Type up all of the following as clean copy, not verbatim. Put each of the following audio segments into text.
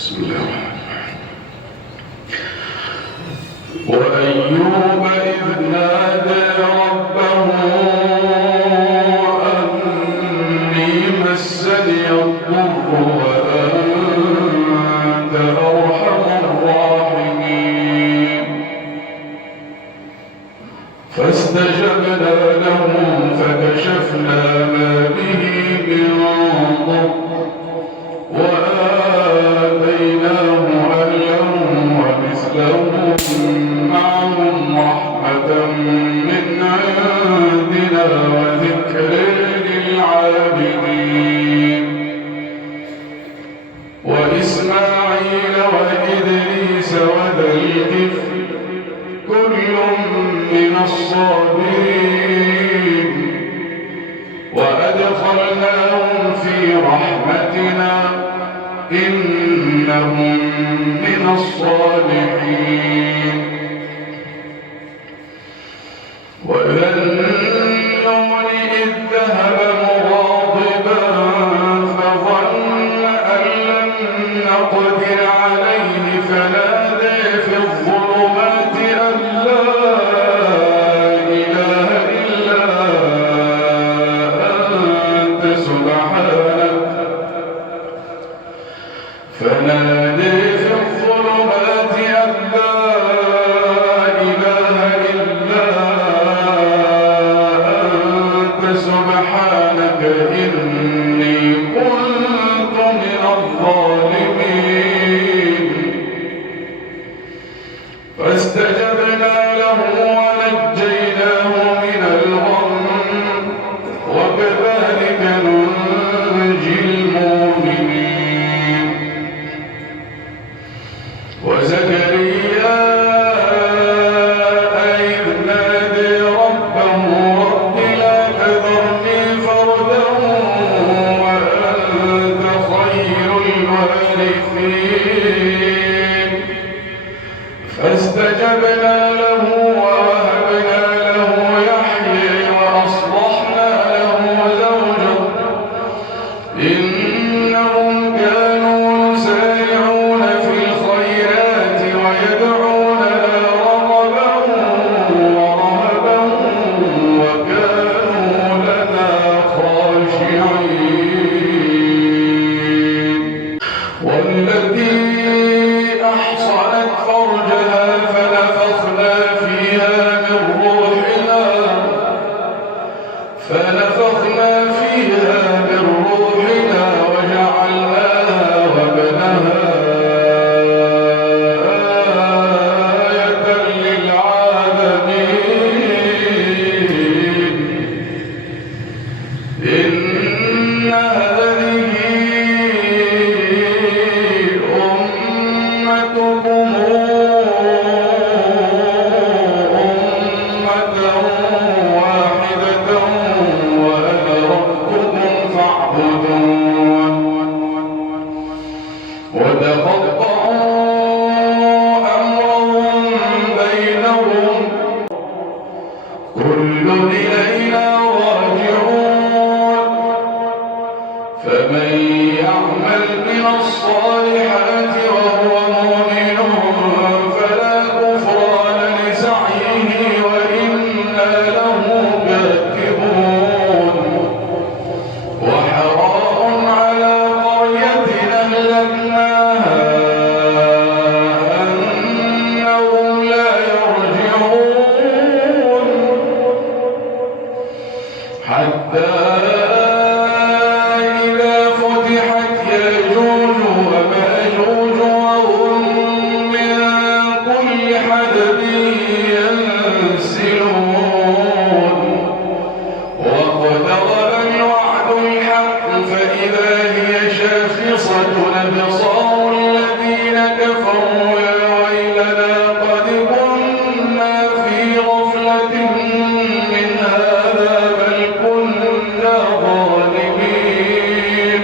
بسم الله الرحمن الرحيم. وأيوب إذ نادى ربه أني مسني الضر وأنت أرحم الراحمين فاستجبنا له فكشفنا ما به من ضر وآتيناه أهله ومثلهم معهم رحمة من عندنا وذكر للعابدين وإسماعيل وإدريس وذا الكفل كل من الصابرين وأدخلناهم في رحمتنا إنهم من الصالحين وذا النون إذ ذهب مغاضبا فظن أن لن نقدر عليه فنادى في الظلمات أن لا إله إلا أنت سبحانك فنادى في الظلمات أن لا إله إلا أنت سبحانك إني كنت من الظالمين فاستجبنا له ونجيناه من الغم وكذلك ننجي المؤمنين وزكريا إذ نادى ربه رب لا تذرني فردا وأنت خير الوارثين فاستجبنا له ووهبنا له يحيى وأصلحنا له زوجه إنهم كانوا يسارعون في الخيرات ويدعوننا رغبا ورهبا وكانوا لنا خاشعين والتي أحصنت فرجها فنفخنا فيها من روحنا وجعلناها وابنها آية للعالمين إن هذه أمتكم أمة واحدة وأنا ربكم فاعبدون وتقطعوا أمرهم بينهم كل إلينا راجعون فمن يعمل من الصالحات وهو مؤمن فلا كفران لسعيه وإنا له كاتبون وحرام على قرية أهلكناها أنهم لا يرجعون حتى إذا فتحت يأجوج ومأجوج وهم من كل حدب ينسلون واقترب الوعد الحق فإذا هي شاخصة أبصار الذين كفروا يا ويلنا قد كنا في غفلة من هذا بل كنا ظالمين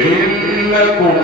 إنكم